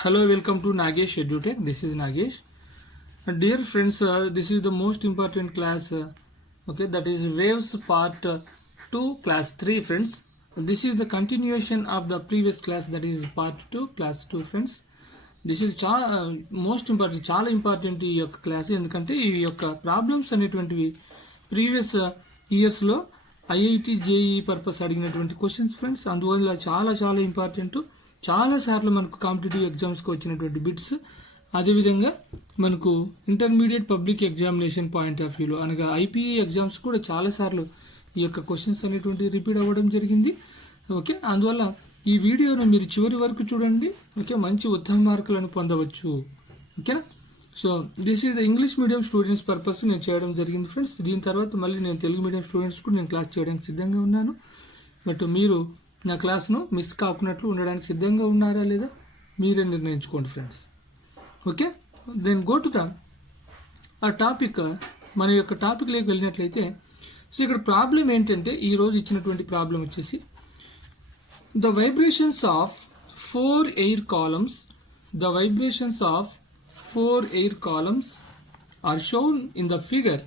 Hello, welcome to Nagesh EduTech. This is Nagesh. Dear friends, this is the most important class. That is Waves Part 2, Class 3, friends. This is the continuation of the previous class, that is Part 2, Class 2, friends. This is most important, చాలా important ఈ యొక్క class. ఎందుకంటే ఈ యొక్క problems అనేటువంటివి previous ఇయర్స్లో IIT JEE purpose అడిగినటువంటి questions friends. అందువల్ల చాలా చాలా ఇంపార్టెంట్. చాలాసార్లు మనకు కాంపిటేటివ్ ఎగ్జామ్స్కి వచ్చినటువంటి బిట్స్, అదేవిధంగా మనకు intermediate public examination point of వ్యూలో అనగా ఐపీఈ ఎగ్జామ్స్ కూడా చాలాసార్లు ఈ యొక్క క్వశ్చన్స్ అనేటువంటివి రిపీట్ అవ్వడం జరిగింది. అందువల్ల ఈ వీడియోను మీరు చివరి వరకు చూడండి. మంచి ఉత్తమ మార్కులను పొందవచ్చు. ఓకేనా? So this is the English medium students purpose నేను చేయడం జరిగింది ఫ్రెండ్స్. దీని తర్వాత మళ్ళీ నేను తెలుగు మీడియం స్టూడెంట్స్ కూడా నేను క్లాస్ చేయడానికి సిద్ధంగా ఉన్నాను. బట్ మీరు నా క్లాస్ను మిస్ కాకున్నట్లు ఉండడానికి సిద్ధంగా ఉన్నారా లేదా మీరే నిర్ణయించుకోండి friends. Okay, then go to the uh topic. మన యొక్క టాపిక్లోకి వెళ్ళినట్లయితే సో ఇక్కడ ప్రాబ్లం ఏంటంటే, ఈరోజు ఇచ్చినటువంటి ప్రాబ్లం వచ్చేసి the vibrations of four air columns are shown in the figure.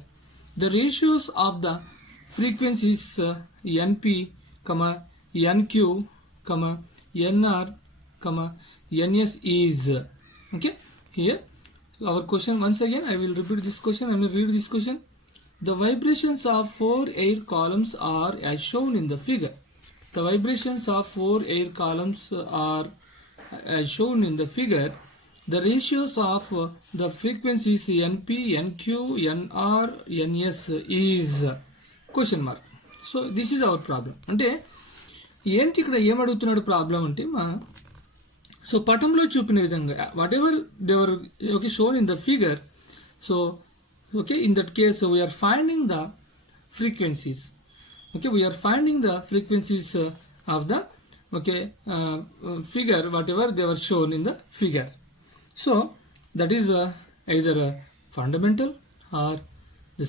The ratios of the frequencies np, nq, nr, ns is. Okay, here our question, once again I will repeat this question. I will read this question. The vibrations of four air columns are as shown in the figure. The vibrations of four air columns are as shown in the figure. The ratios of the frequencies np, nq, nr, ns is question mark. So this is our problem. అంటే ఏంటి ఇక్కడ ఏమడుగుతున్నాడు problem అంటే, so పటంలో చూపిన విధంగా what ever they were shown in the figure. So in that case we are finding the frequencies. We are finding the frequencies of the figure, whatever they were shown in the figure. So that is either fundamental or the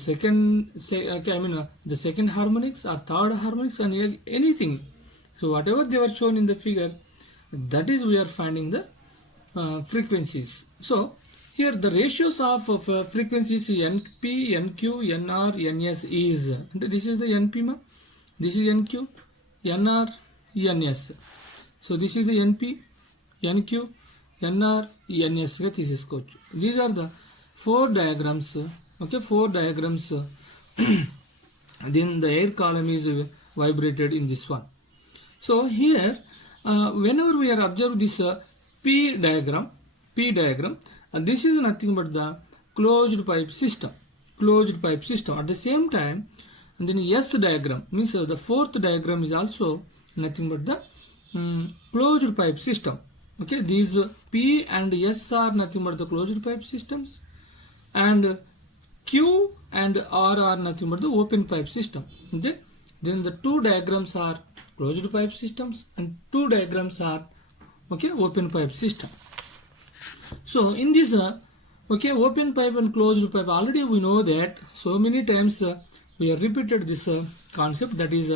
second harmonics or third harmonics and anything. So whatever they were shown in the figure, that is we are finding the frequencies. So here the ratios of frequencies np, nq, nr, ns is, this is the np ma, this is nq, nr, ns. So this is the np, nq, nr, ns ga తీసేసుకోవచ్చు. These are the four diagrams. Four diagrams. Then the air column is vibrated in this one. So here whenever we are observe this p diagram, this is nothing but the closed pipe system. At the same time, and then S diagram means the fourth diagram is also nothing but the closed pipe system. These P and S are nothing but the closed pipe systems, and Q and R are nothing but the open pipe system. Then the two diagrams are closed pipe systems and two diagrams are open pipe system. So in this open pipe and closed pipe, already we know that so many times we have repeated this concept. That is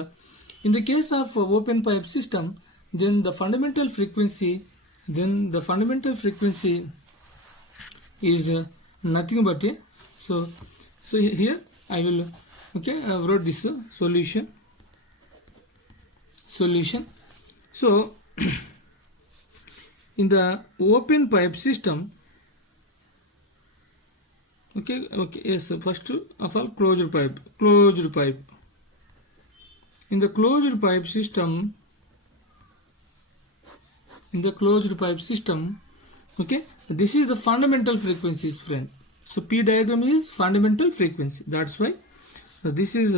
in the case of open pipe system, then the fundamental frequency is nothing but so here I will I wrote this solution. So in the open pipe system, yes, first of all closed pipe. In the closed pipe system, this is the fundamental frequencies, friend. So P diagram is fundamental frequency. That's why this is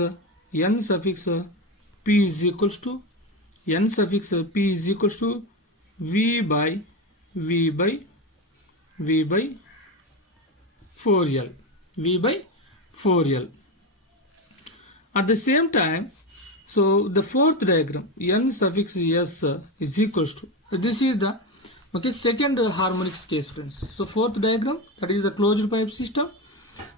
n suffix p is equals to V by 4L. At the same time, so the fourth diagram n suffix s is equals to, this is the second harmonics case, friends. So fourth diagram, that is the closed pipe system.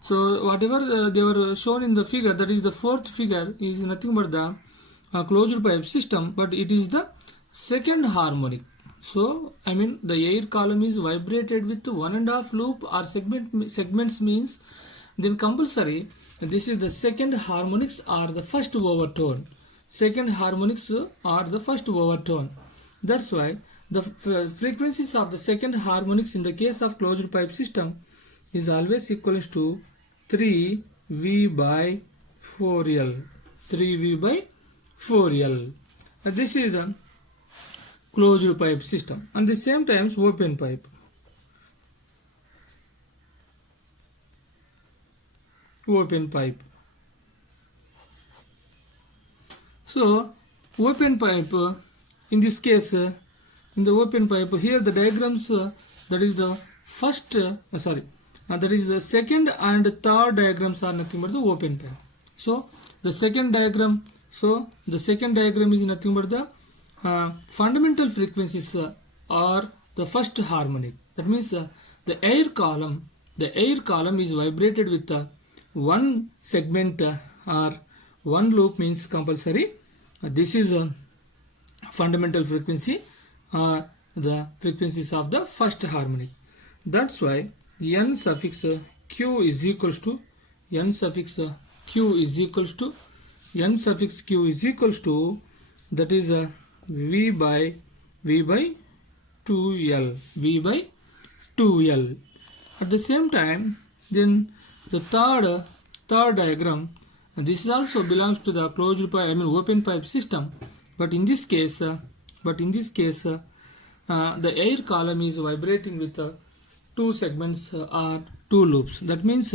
So whatever they were shown in the figure, that is the fourth figure, is nothing but the closed pipe system, but it is the second harmonic. So I mean the air column is vibrated with 1.5 loop or segments means then compulsory this is the second harmonics or the first overtone. Second harmonics or the first overtone. That's why the frequencies of the second harmonics in the case of closed pipe system is always equal to 3V by 4L. 3V by 4L. This is the closed pipe system, and the same times open pipe. Open pipe. So open pipe in this case in the open pipe here the diagrams that is the first that is the second and third diagrams are nothing but the open pipe. So the second diagram is nothing but the fundamental frequencies are the first harmonic. That means the air column is vibrated with one segment or one loop means compulsory. This is a fundamental frequency, the frequencies of the first harmonic. That's why n suffix q is equals to n suffix q is equals to that is v by 2l. At the same time, then the third diagram, and this is also belongs to the closed pipe, open pipe system. But in this case, the air column is vibrating with two segments or two loops. That means,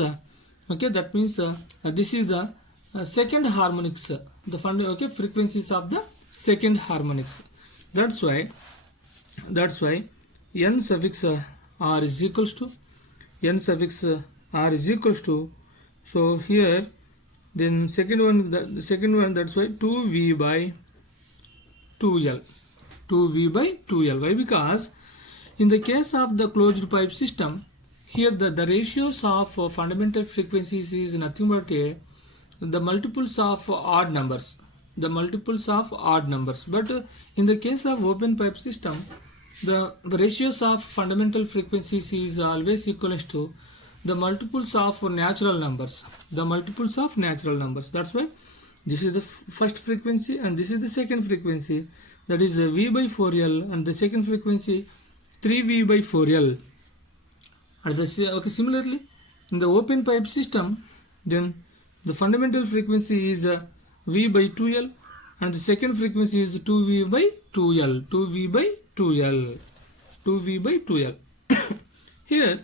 this is the second harmonics, the frequencies of the second harmonics. That's why n suffix r is equals to so here then second one that's why 2v by 2l. Why? Because in the case of the closed pipe system here the ratios of fundamental frequencies is nothing but the multiples of odd numbers. But in the case of open pipe system the ratios of fundamental frequencies is always equal to the multiples of natural numbers. That's why this is the first frequency and this is the second frequency, that is v by 4l, and the second frequency 3v by 4l. Similarly in the open pipe system then the fundamental frequency is v by 2l and the second frequency is 2v by 2l. Here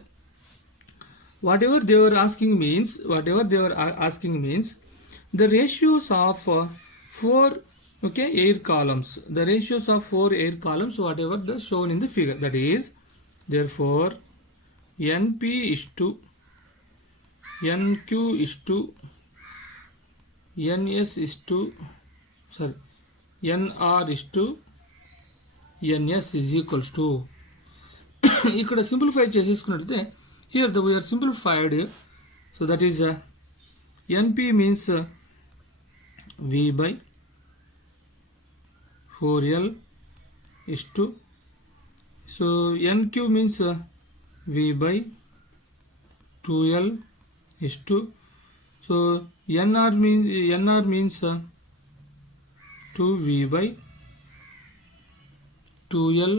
whatever they were asking means the ratios of four air columns. The ratios of 4 air columns whatever the shown in the figure, that is therefore np is to nq is to ns is to nr is to ns is equals to ఇక్కడ simplify చేసేసుకున్నట్లయితే here we are simplified, so that is np means v by 4l is to, so nq means v by 2l is to, so nr means 2v by 2l,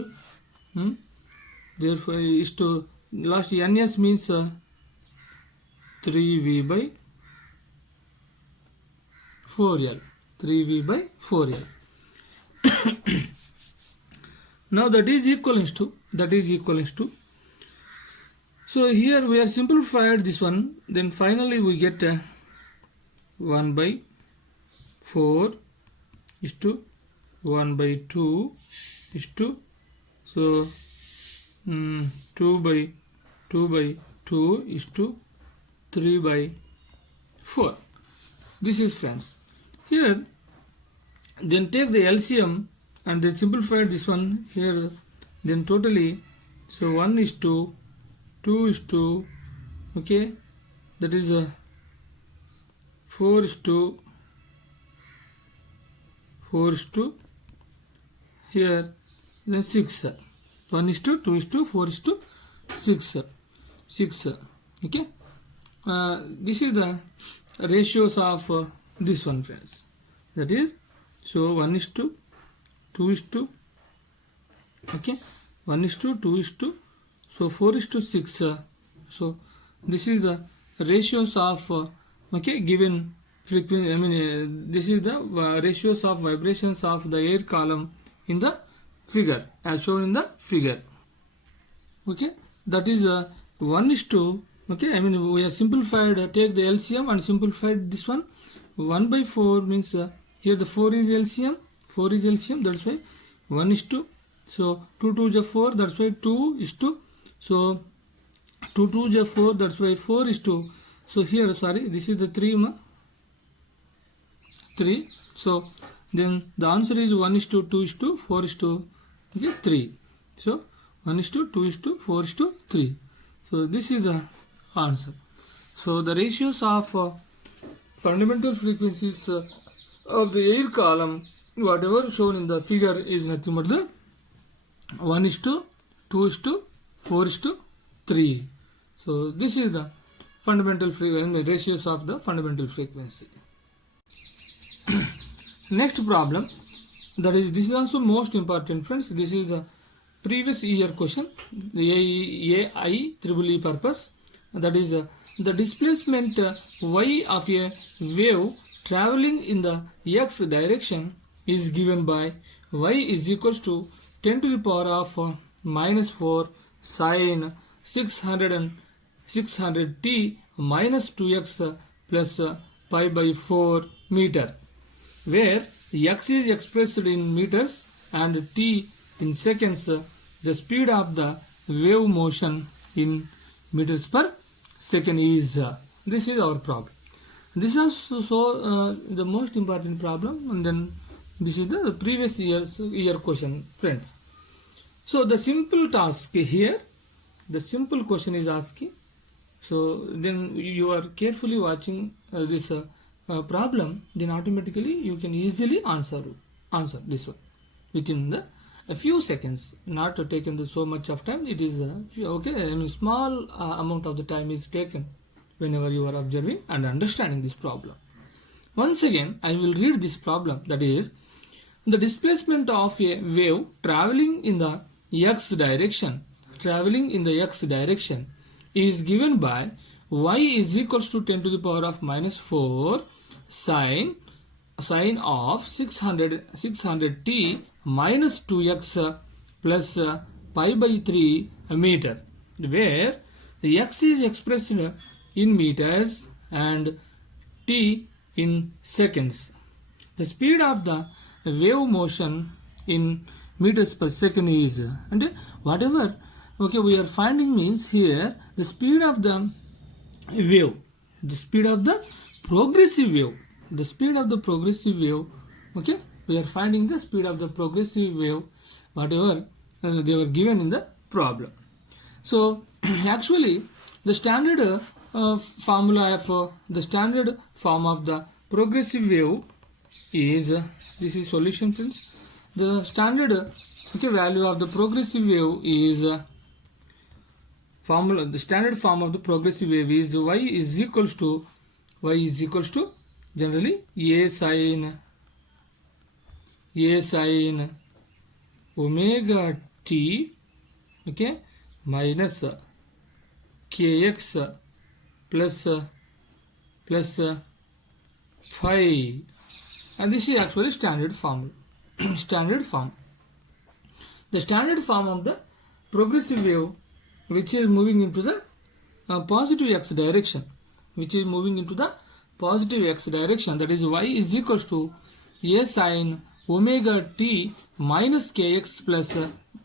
therefore is to last ns means 3v by 4l. Now that is equivalent to so here we are simplified this one, then finally we get 1 by 4 is to 1 by 2 is to, so 2 by 2 is to 3 by 4. This is friends. Here then take the LCM and then simplify this one here, then totally, so 1 is to 2 is to, that is 4 is to here, then 6. 1:2:4:6. 6. Okay. This is the ratios of this one, friends. That is, so 1:2:, okay, 1:2:, so 4:6. So this is the ratios of okay, given frequency. I mean, this is the ratios of vibrations of the air column in the figure as shown in the figure. Okay, that is 1:, okay, I mean we have simplified, take the LCM and simplified this one. 1/4 means here the 4 is LCM, that's why 1:, so 2 2 is 4, that's why 2:, so 2 2 is 4, that's why 4:, so here, sorry, this is the 3, 3, so then the answer is 1:2:, 4:, okay, 3, so 1:2:, 4:3. So this is the answer. So the ratios of fundamental frequencies of the air column, whatever shown in the figure, is nothing but the 1:2:, 4:3. So this is the fundamental frequency, ratios of the fundamental frequency. Next problem, that is, this is also most important, friends. This is the previous year question, the IEEE purpose. That is the displacement y of a wave traveling in the x direction is given by y is equals to 10 to the power of -4 sine 600t minus 2x plus pi by 4 meter, where x is expressed in meters and t in seconds. The speed of the wave motion in meters per second is, this is our problem. This is also the most important problem, and then this is the previous year question, friends. So the simple task here, the simple question is asking. So then you are carefully watching this problem, then automatically you can easily answer this one within a few seconds, not taken so much of time. It is okay, I mean small amount of the time is taken whenever you are observing and understanding this problem. Once again, I will read this problem. That is, the displacement of a wave traveling in the x direction is given by y is equals to 10 to the power of -4 sine of 600t minus 2x plus pi by 3 meter, where the x is expressed in meters and t in seconds. The speed of the wave motion in meters per second is, and whatever, okay, we are finding means here the speed of the wave, the speed of the progressive wave, okay, we are finding the speed of the progressive wave, whatever they were given in the problem. So actually the standard formula of the standard form of the progressive wave is, this is solution, friends. The standard value of the progressive wave is formula. The standard form of the progressive wave is y is equals to generally a sine omega t, okay, minus kx plus phi, and this is actually standard form. The standard form of the progressive wave, which is moving into the positive x direction, that is y is equals to a sine omega t minus kx plus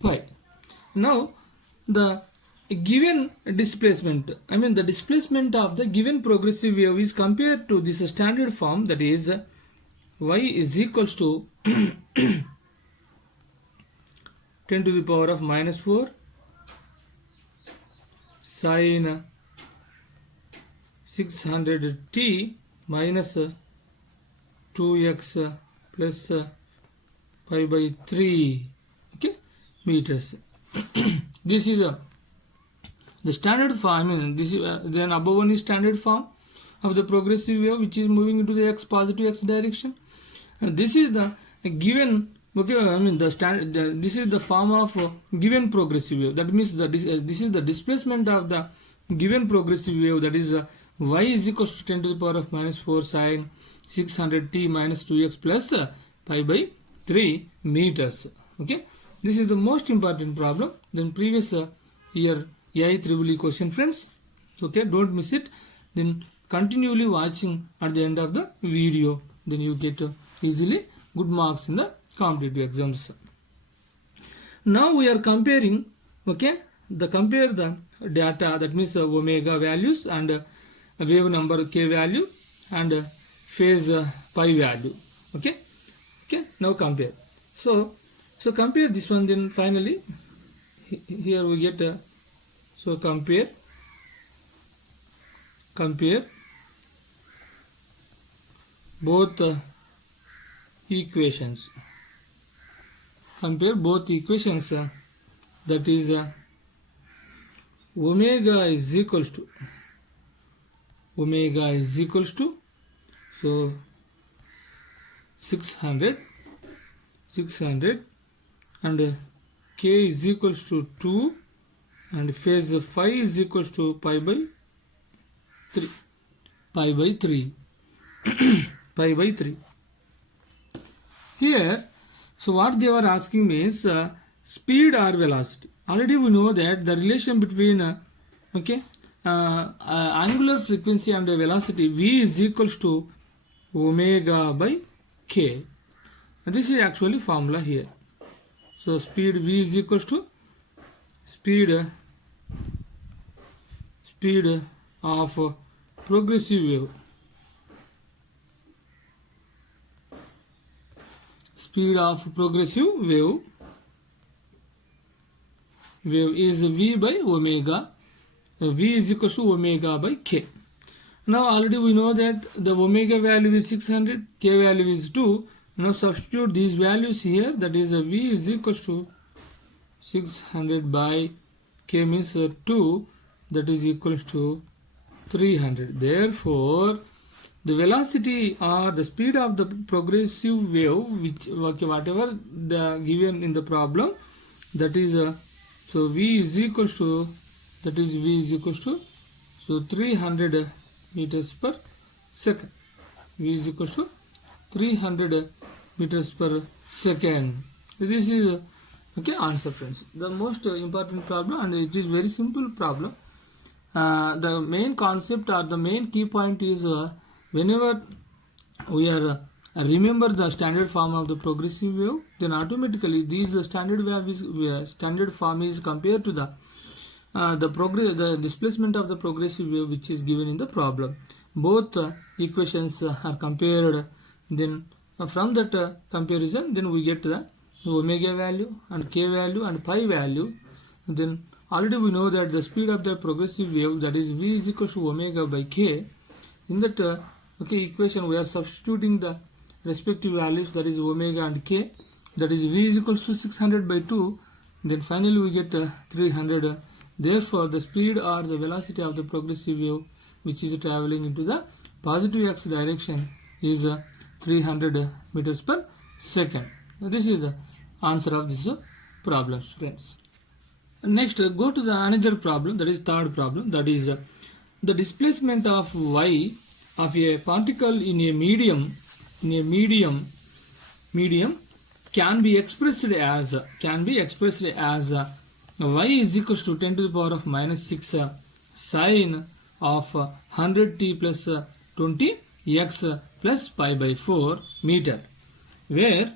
pi. Now the given displacement, I mean the displacement of the given progressive wave is compared to this standard form, that is y is equals to 10 to the power of -4 sine 600t minus 2x plus pi by 3, okay, meters. this is the standard form. I mean, this is then above one is standard form of the progressive wave, which is moving into the positive x direction. This is the given. Okay, I mean the standard. This is the form of given progressive wave. That means that this is the displacement of the given progressive wave. That is y is equals to 10 to the power of minus 4 sine 600 t minus 2x plus pi by 3 meters. Okay, this is the most important problem. Then previous year IEEE question, friends. Okay, don't miss it. Then continually watching at the end of the video. Then you get easily good marks in the competitive exams. Now we are comparing. Okay, compare the data. That means omega values and wave number k value and phase pi value. Okay, now compare. So compare this one. Then finally here we get so compare both equations. Compare both equations. That is omega is equals to so 600 and k is equals to 2 and phase phi is equals to pi by 3 here. So what they were asking means speed or velocity. Already we know that the relation between angular frequency and velocity v is equals to omega by k. This is actually formula here. So speed v is equals to speed of progressive wave. Speed of progressive wave is v by omega. V is equal to omega by k. Now already we know that the omega value is 600, k value is 2. Now substitute these values here. That is v is equal to 600 by k means 2. That is equal to 300. Therefore, the velocity or the speed of the progressive wave, which whatever the given in the problem, that is so v is equal to so 300 meters per second. V is equal to 300 meters per second. This is answer, friends. The most important problem, and it is very simple problem. The main concept or the main key point is whenever we are remember the standard form of the progressive wave, then automatically these standard form is compared to the displacement of the progressive wave which is given in the problem. Both equations are compared. Then from that comparison, then we get the omega value and k value and pi value. Then already we know that the speed of the progressive wave, that is v is equal to omega by k. In that equation we are substituting the respective values, that is omega and k. That is v is equal to 600 by 2. Then finally we get 300. Therefore, the speed or the velocity of the progressive wave which is traveling into the positive x direction is 300 meters per second. This is the answer of this problem, friends. Next, go to the another problem, that is third problem. That is the displacement of y of a particle in a medium can be expressed as y is equals to 10 to the power of minus 6 sine of 100t plus 20 x plus pi by 4 meter, where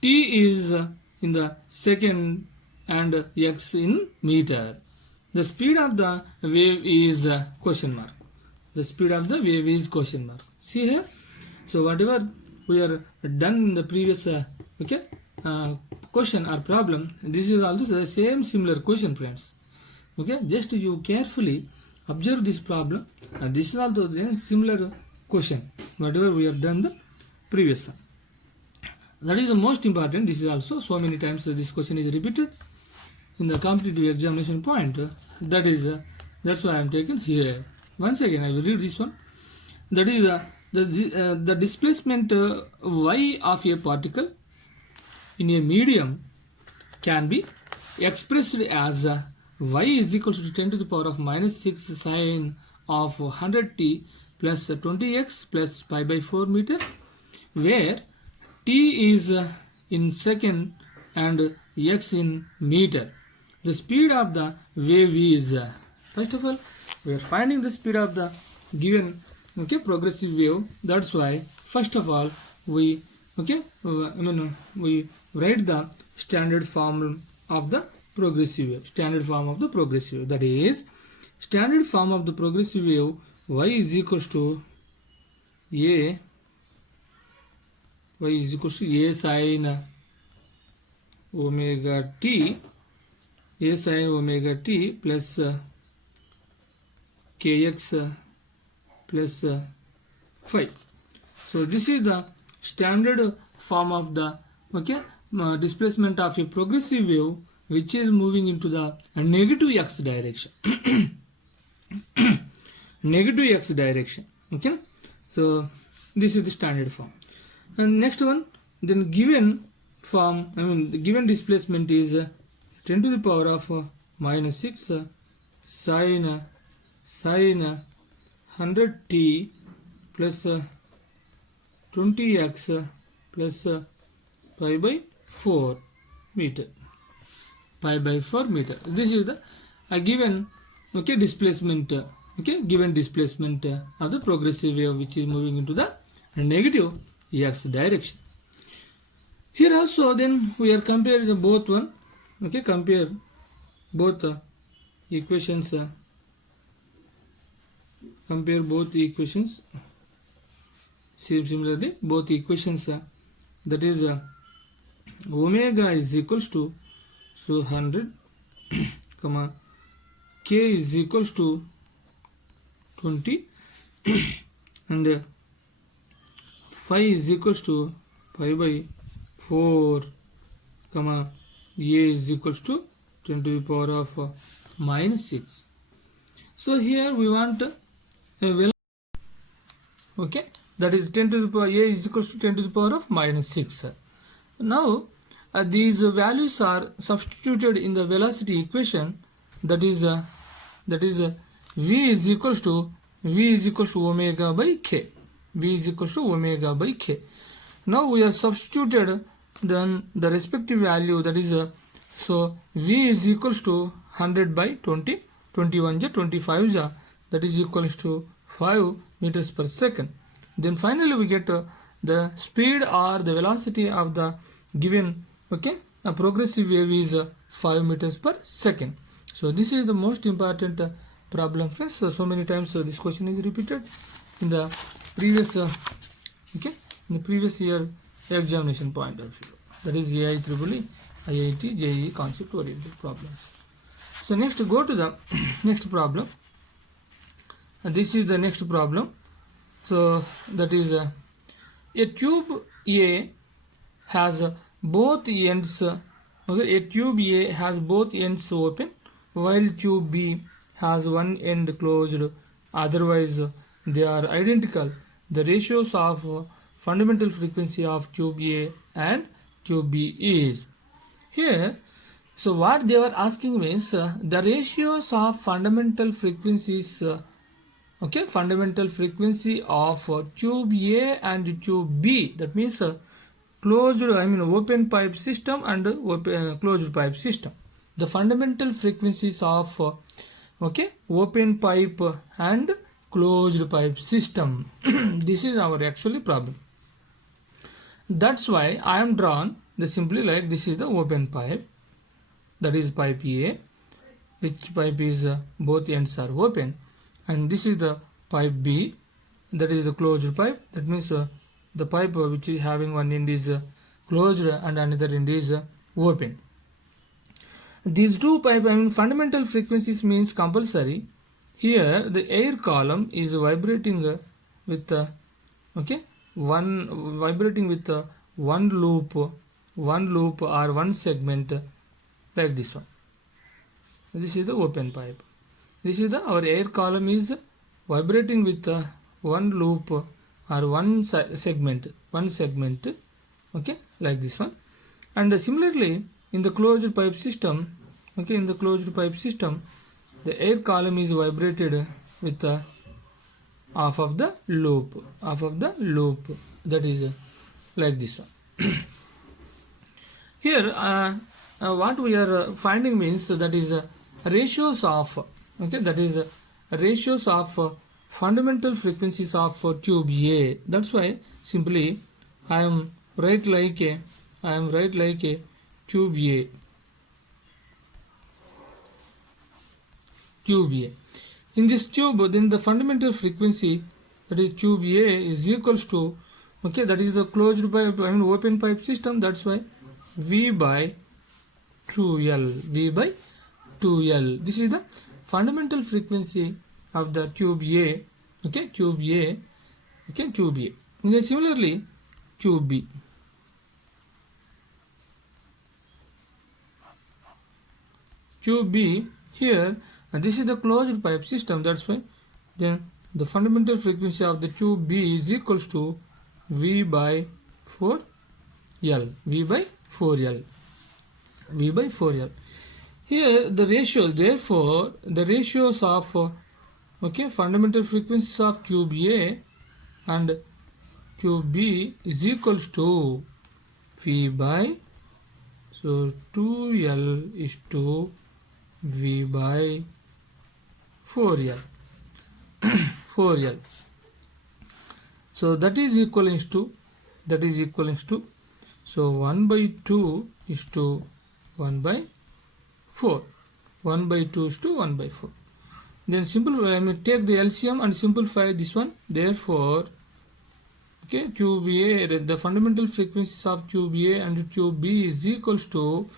t is in the second and x in meter. The speed of the wave is question mark. The speed of the wave is question mark. See here. So whatever we are done in the previous question or problem, this is also the same similar question, friends. Just you carefully observe this problem. This is also the similar question whatever we have done the previous one. That is the most important. This is also so many times this question is repeated in the competitive examination point. That's why I am taken here. Once again, I will read this one. That is the displacement y of a particle in a medium can be expressed as y is equal to 10 to the power of minus 6 sine of 100t plus 20x plus pi by 4 meter, where t is in second and x in meter. The speed of the wave is, first of all, we are finding the speed of the given progressive wave. That's why first of all we we write the standard form of the progressive wave. Standard form of the progressive wave, that is standard form of the progressive wave, y is equals to a sine omega t, a sine omega t plus kx plus phi. So this is the standard form of the displacement of a progressive wave which is moving into the negative x direction. Negative x direction. Okay, so this is the standard form. And next one, then given form, the given displacement is 10 to the power of minus 6 sine 100t plus 20x plus pi by 4 meter. Pi by 4 meter. This is the given displacement. Given displacement of the progressive wave which is moving into the negative x direction. Here also then we are comparing the both one. Compare both equations. Compare both equations. Similarly, both equations. That is omega is equals to 100, k is equals to 20 and phi is equals to pi by 4, a is equals to 10 to the power of minus 6. So here we want a velocity, that is 10 to the power, a is equals to 10 to the power of minus 6. Now these values are substituted in the velocity equation, that is v is equals to omega by k. V is equals to omega by k. Now we are substituted then the respective value, that is so v is equals to 100 by 20, 21 ja 25 ja, that is equals to 5 meters per second. Then finally we get the speed or the velocity of the given a progressive wave is 5 meters per second. So this is the most important problem, friends. So many times this question is repeated in the previous in the previous year examination point of view, that is IIEEE, IIT, JEE concept oriented problems. So next go to the next problem. This is the next problem. So that is a tube A has both ends a tube A has both ends open while tube B has one end closed, otherwise they are identical. The ratios of fundamental frequency of tube A and tube B is here. So what they were asking means the ratios of fundamental frequencies fundamental frequency of tube A and tube B, that means closed open pipe system and closed pipe system. The fundamental frequencies of open pipe and closed pipe system. This is our actually problem. That's why I am drawn the simply like this is the open pipe, that is pipe A, which pipe is both ends are open, and this is the pipe B, that is the closed pipe. That means the pipe which is having one end is closed and another end is open. These two pipe fundamental frequencies means compulsory. Here the air column is vibrating with one loop or one segment like this one. This is the open pipe. This is the our air column is vibrating with one loop or one segment, okay, like this one. And similarly in the closed pipe system, okay, in the closed pipe system, the air column is vibrated with half of the loop, that is like this one. Here what we are finding means that is ratios of, okay, that is ratios of fundamental frequencies of tube A. That's why simply I am write like a tube A. In this tube, then the fundamental frequency, that is tube A, is equals to, okay, that is the closed pipe, I mean open pipe system. That's why V by 2L. This is the fundamental frequency of the tube A. Okay, tube A. And then similarly tube B. Tube B here, and this is the closed pipe system. That's why then the fundamental frequency of the tube B is equals to V by 4L. Here the ratios, therefore the ratios of okay, fundamental frequencies of tube A and tube B is equals to V by, so 2L is to V by 4L. So that is equivalent to, so 1 by 2 is to 1 by 4. 1 by 2 is to 1 by 4. Then simple, I mean take the LCM and simplify this one. Therefore, okay, tube A, the fundamental frequencies of tube A and tube B is equals to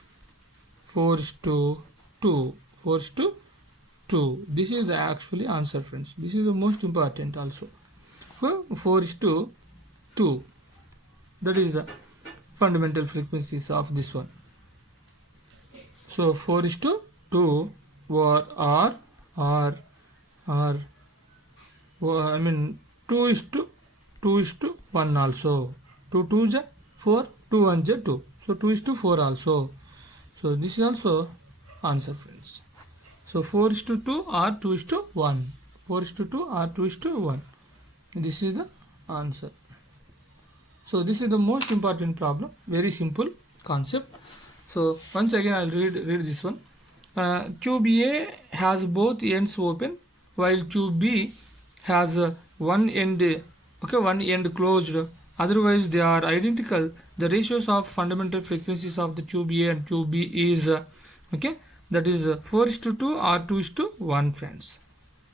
4:2. This is the actually answer, friends. This is the most important also. 4:2. That is the fundamental frequencies of this one. So 4:2 or I mean 2:1 also. 2 2 4, 2 1 2. So 2:4 also. So this is also answer, friends. So 4:2 or 2:1. 4:2 or 2:1. This is the answer. So this is the most important problem. Very simple concept. So once again I'll read this one. Tube A has both ends open, while tube B has one end closed. Otherwise they are identical. The ratios of fundamental frequencies of the tube A and tube B is okay, that is 4:2 or 2:1, friends.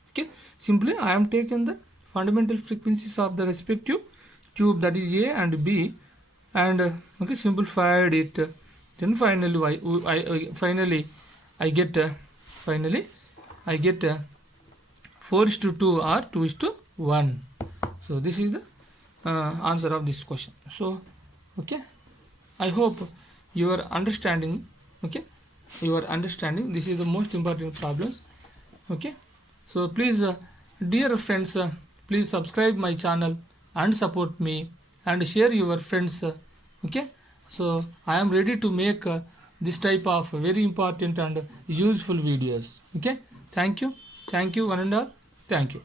Okay, simply I am taking the fundamental frequencies of the respective tube, that is A and B, and okay, simplified it. Then finally I get 4:2 or 2:1. So this is the answer of this question. So okay, I hope you are understanding. Okay, you are understanding. This is the most important problems. Okay, so please dear friends, please subscribe my channel and support me and share your friends. Okay, so I am ready to make this type of very important and useful videos. Okay, thank you one and all. Thank you.